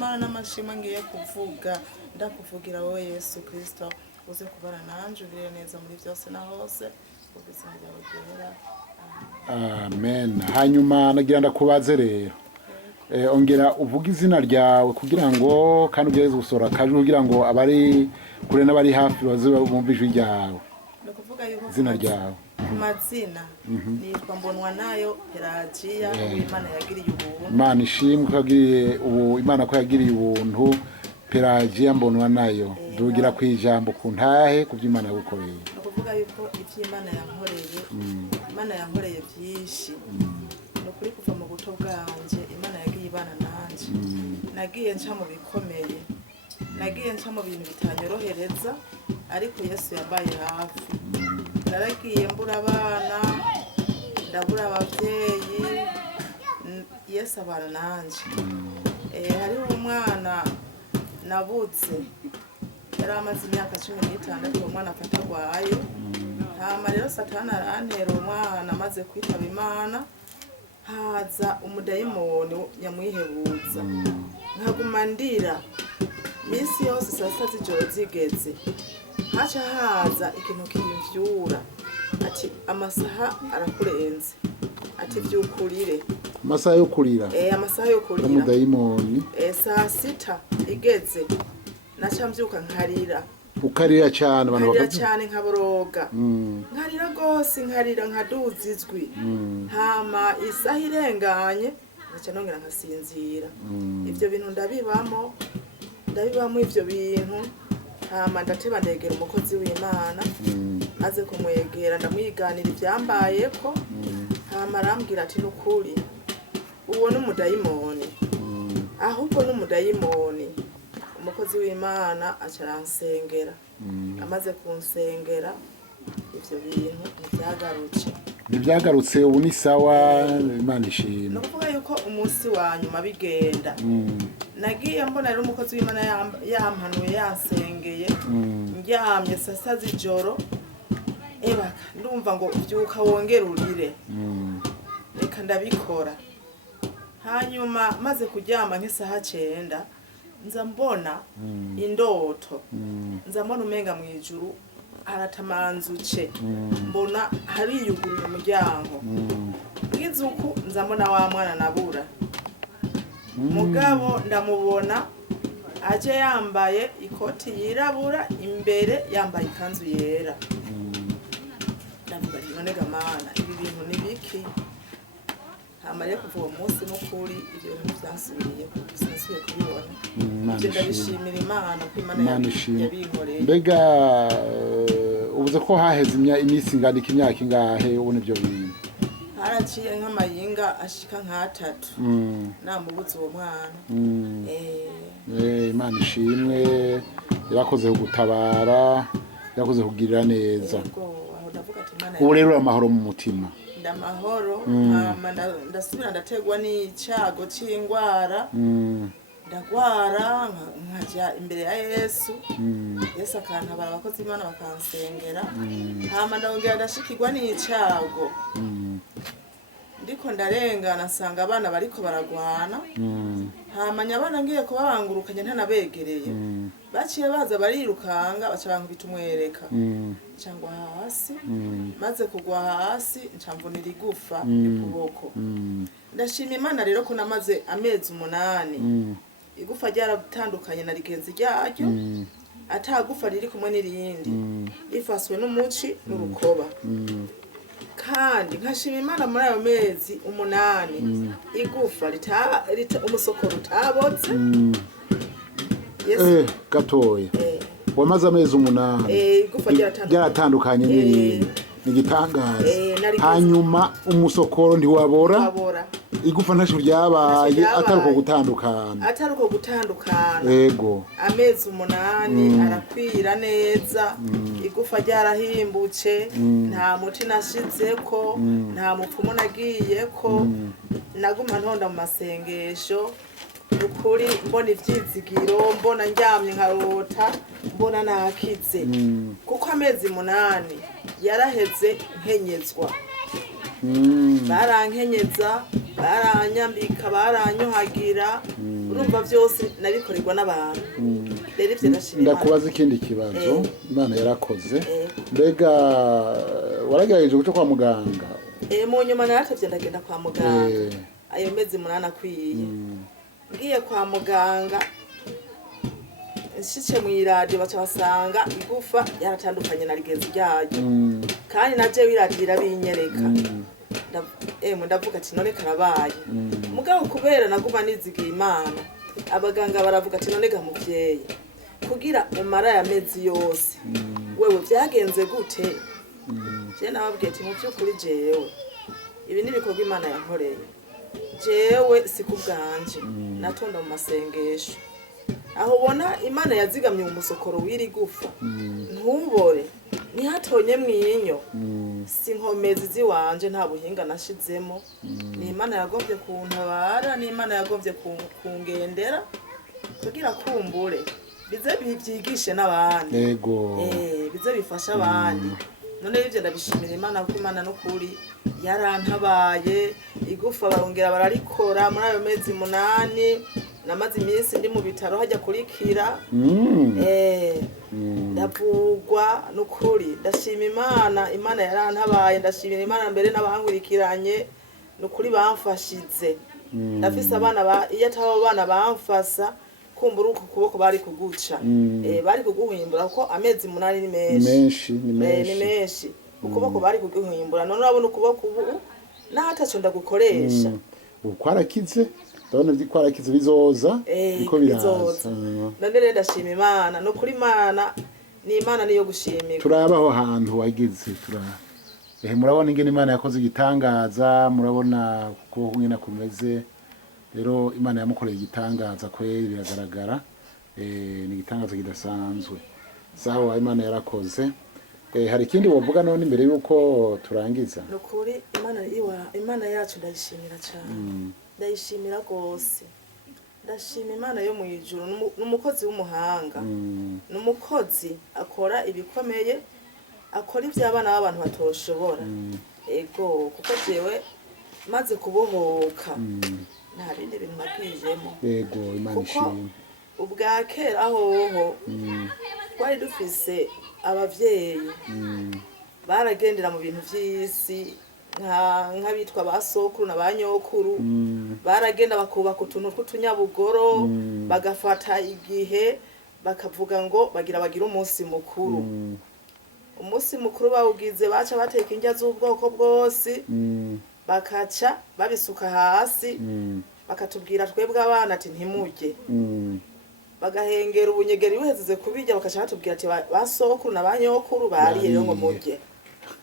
mana n'amashimwe ngiye kuvuga ndakuvugira wowe Yesu Kristo uze kubara nanje ugire neza muri byose na hose ubuzima bwawe bwera. Amen. Hanyuma nagira ndakubaze rero ongera uvuga izina ryawe kugira ngo kandi ugereze gusora kaje kugira ngo abari kure n'abari hafi baze bumva ijwi ryawe. Ndakuvuga yuko izina ryawe mazina nitwa Mbonwa nayo Pelagia Imana yagiriye ubuntu. Imana ishimwe kagiriye ubu Imana ko yagiriye ubuntu Pelagia Mbonwa nayo dugira kwijambo kuntahe kuvy'Imana yagukoreye. Ndakuvuga yuko ivy'Imana yankoreye Imana yankoreye byinshi no kuri kuva mu buto bwanje Imana yagiye ibana nanje nagiye nca mu bikomeye nagiye nca mu bintu bitanyorohereza ariko Yesu yabaye hafi naragiye mbura abana ndabura abavyeyi Yesu abana nanje hariho umwana nabuze yari amaze imyaka 16 umwana afata gwaye hama rero Satani arantera umwana amaze kwitaba Imana haza umudayimoni nyamwihebuza nkaguma ndira misi yose saa sita z'ijoro zigeze haca haza ikintu kimvyura ati amasaha arakurenze ati vyukurire amasaha yo kurira amasaha yo kurira umudayimoni saa sita igeze naca mvyuka nkarira ukarira cyane abantu nkarira cyane nkaboroga nkarira gose nkarira nkaduzizwi hama isaha irenganye naca nongera nkasinzira ivyo bintu ndabibamo ivyo bintu hama ndateba ndegera umukozi w'Imana maze kumwegera ndamwiganira ivyambayeko hama arambwira ati nukuri uwo n'umudayimoni ahubwo n'umudayimoni umukozi w'Imana acaransengera amaze kunsengera ivyo bintu ntibyagarutse ubu ni sawa Imana ishimwe. No kuvuga yuko umunsi wa nyuma bigenda nagiye mbona rero umukozi w'Imana yampanuye yansengeye ndyamye saa sita z'ijoro ebaka ndumva ngo vyuka wongera urire reka ndabikora hanyuma maze kuryama nk'isaha 9 nza mbona indoto nza mbona umenga mwijuru haratamanzuce mbona hariyuguruye umuryango bwizuku nza mbona wa mwana nabura mugabo ndamubona aje yambaye ikoti yirabura imbere yambaye ikanzu yera ndavuga none gamana ibi bintu nibiki hamare kuva umunsi n'ukuri ibyo bintu byasubiriye sinsubiye kubibona ibyo ndabishimira Imana ko Imana yabinkoreye. Mbega ubuze ko haheze iminsi ingana imyaka ingahe ubu nibyo bintu haraciye nk'amayinga ashika nka 3 namubuze uwo mwana Imana ishimwe yarakoze gutabara yarakoze kugirira neza ubu rero amahoro mu mutima ndamahoro ndasubira ndategwa n'icago c'ingwara ndagwara nkaja imbere ya Yesu Yesu akantabara abakozi b'Imana bakansengera hama ndongera ndashikirwa n'icago ndiko ndarengana nsanga abana bariko baragwana hama nyabana ngiye kubabangurukanya ntanabegereye baciye baza barirukanga baca bankubita umwereka cyangwa hasi maze kugwa hasi ncamvunira igufa y'ukuboko ndashima Imana rero ko namaze amezi 8 igufa ryaratandukanye na rigenzi ryaryo atagufa riri kumwe n'irindi rifaswe n'umuci n'urukoba kandi nkashima Imana muri ayo mezi 8 igufa umusokoro utabotse Yesu gatoya wamaze amezi 8 igufa ryaratandukanye n'irindi nigitangaza hanyuma umusokoro ntiwabora igufa ntacho ryabaye ataruko gutandukana yego amezi 8 arakwira neza igufa ryarahimbutse nta muti nashizeko nta mupfumo nagiyeko naguma ntonda mu masengesho ukuri mbona ivyizigiro mbona ndyamye nkarota mbona nakize kuko amezi 8 yaraheze nkenyezwa barankenyeza baranyambika baranyuhagira urumva byose nabikorerwa n'abantu rero ivyo ndashima Imana. ndakubaza ikindi kibazo Imana yarakoze mbega waragerageje guca kwa muganga mu nyuma naratevye ndagenda kwa muganga ayo mezi 8 akwiye ngiye kwa muganga nshitse mw'iradiyo baca basanga igufa yaratandukanye na rigenzi ryayo kandi naje wiradiyo irabinyereka ndavuga ati none karabaye mugabo kubera naguma nizigiye Imana abaganga baravuga ati none ga muvyeyi kugira umara ya mezi yose wewe vyagenze gute je nababwiye ati mu by'ukuri jewe ibi nibikorwa Imana yankoreye jewe sikubwanje natonda mu masengesho aho ubona Imana yazigamye umusokoro w'iri gufa ntubore nihatonye mwinyo si nkomezi ziwanje nta buhinga nashizemo ni Imana yagombye kuntabara ni Imana yagombye kungendera kugira kumbure bize bivyigishe n'abandi yego bize bifasha abandi none ivyo ndabishimira Imana kuko Imana no kuri yarantabaye igufa barongera bararikora muri ayo mezi 8 namaze iminsi ndi mu bitaro hajya kurikira ndavugwa n'ukuri ndashima Imana yarantabaye ndashimira Imana mbere n'abankurikiranye n'ukuri bamfashize ndafise abana iyo atabo bana bamfasa kumbura uko kuboko bari kuguca bari kuguhimbura kuko amezi 8 ni menshi ukuboko bari kuguhimbura none urabona ukuboko ubu nahataco ndagukoresha ukwarakize ndabona vy'ikwarakize bizoza biko biraza none rero ndashima Imana no kuri Imana ni Imana niyo gushimira turabaho hantu wagize murabona ingene Imana yakoze igitangaza murabona kuko ngena kumeze rero Imana yamukoreye igitangaza kweri biragaragara ni igitangaza kidasanzwe sawa Imana yarakoze hari ikindi wovuga none imbere yuko turangiza nukuri Imana yacu ndayishimira cyane ndayishimira gose ndashima Imana yo mu ijuru n'umukozi w'umuhanga n'umukozi akora ibikomeye akora ivy'abana b'abantu batoshobora ego kuko jewe maze kubohoka nta bindi bintu nabwijemo yego Imana ishimwe ubwa kera hoho twari dufise abavyeyi baragendera mu bintu vy'isi nk'abitwa ba sokuru na ba nyokuru baragenda bakubaka utuntu tw'utunyabugoro bagafata igihe bakavuga ngo bagira umunsi mukuru umunsi mukuru bawugize baca bateka indya z'ubwoko bwose bakaca babisuka hasi bakatubwira twebwe abana ati ntimurye bagahengera ubunyegeri buhezeze kubirya bakaca batubwira ati basokuru na banyokuru bariye rero ngo murye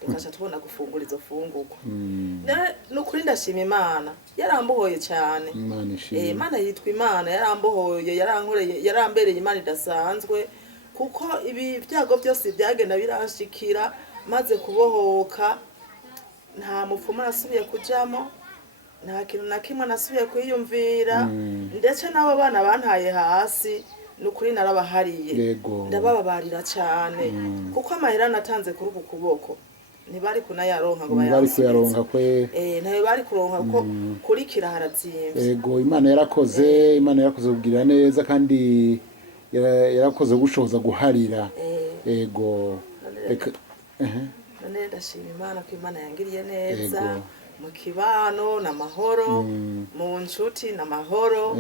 tukaca tubona gufungura izo fungurwa n'ukuri ndashima Imana yarambohoye cyane Imana yitwa Imana yarambohoye yarankoreye yarambereye Imana idasanzwe kuko ibi byago byose byagenda biranshikira maze kubohoka nta mupfumu nasubiye kujamo nta kintu na kimwe nasubiye kwiyumvira ndetse n'abo bana bantaye hasi nukuri narabahariye ndabababarira cyane kuko amahera natanze kuri uku kuboko ntibari kunayaronka ngo bayansubize ntayo bari kuronka kuko kurikira harazimvye yego Imana yarakoze kugira neza kandi yarakoze gushoza guharira yego none ndashima Imana ko Imana yangiriye neza mu kibano n'amahoro mu nshuti n'amahoro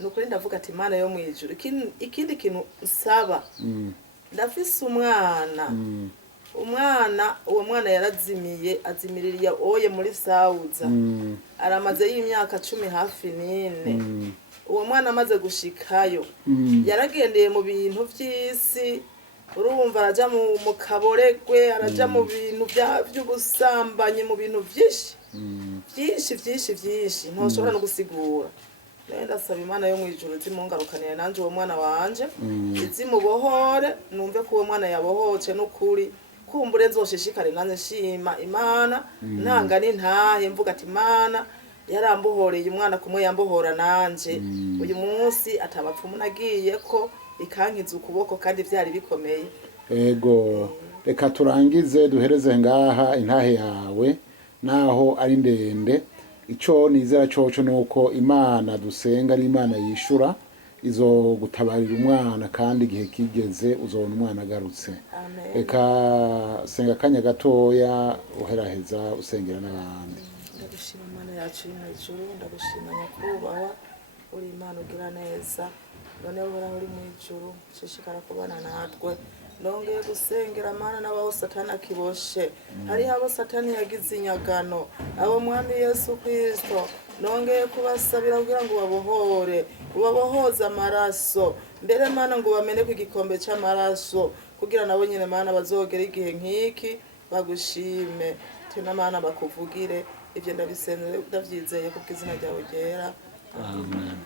nukuri ndavuga ati Imana yo mu ijuru ikindi kintu nsaba ndafise umwana uwo mwana yarazimiye azimiririye oye muri Sauza aramaze y'imyaka 10 hafi 4 uwo mwana amaze gushikayo yaragendeye mu bintu vy'isi urumva araja mu kaboregwe araja mu bintu by'ubusambanyi mu bintu vyinshi ntoshobora no gusigura ndasaba Imana yo mu ijuru zimungarukanire nanje uwo mwana wanje izimubohore numve ko uwo mwana yabohoce n'ukuri kumbure nzoshishikare nanje shima Imana ntanga n'intahe mvuga ati Imana yarambohoreye umwana kumwe yambohora nanje uyu munsi atabapfumu nagiye ko ikankiza ukuboko kandi vyari bikomeye ego reka turangize duhereze ngaha intahe yawe naho ari ndende icyo nizera coco nuko imana dusenga ari imana yishura izo gutabarira umwana kandi igihe kigeze uzobona umwana agarutse. Amen. Reka senga akanya gatoya uheraheza usengera n'abandi. Ndagushima Mana yacu iri mu ijuru, ndagushima nyakubahwa, uri Imana ugira neza, none uhoraho uri mu ijuru, shishikara kubana natwe. Nongeye gusengera Mana n'abaho Satani akiboshe, hariho abo Satani yagize inyagano, abo Mwami Yesu Kristo, nongeye kubasabira kugira ngo ubabohore, ubabohoze amaraso, mbere Mana ngo bameneke igikombe cy'amaraso, kugira nabo nyine Mana bazogera igihe nk'iki bagushime, tena Mana bakuvugire. Ibyo ndabisenze ndabyizeye kubw'izina ryawe ryera. Amen.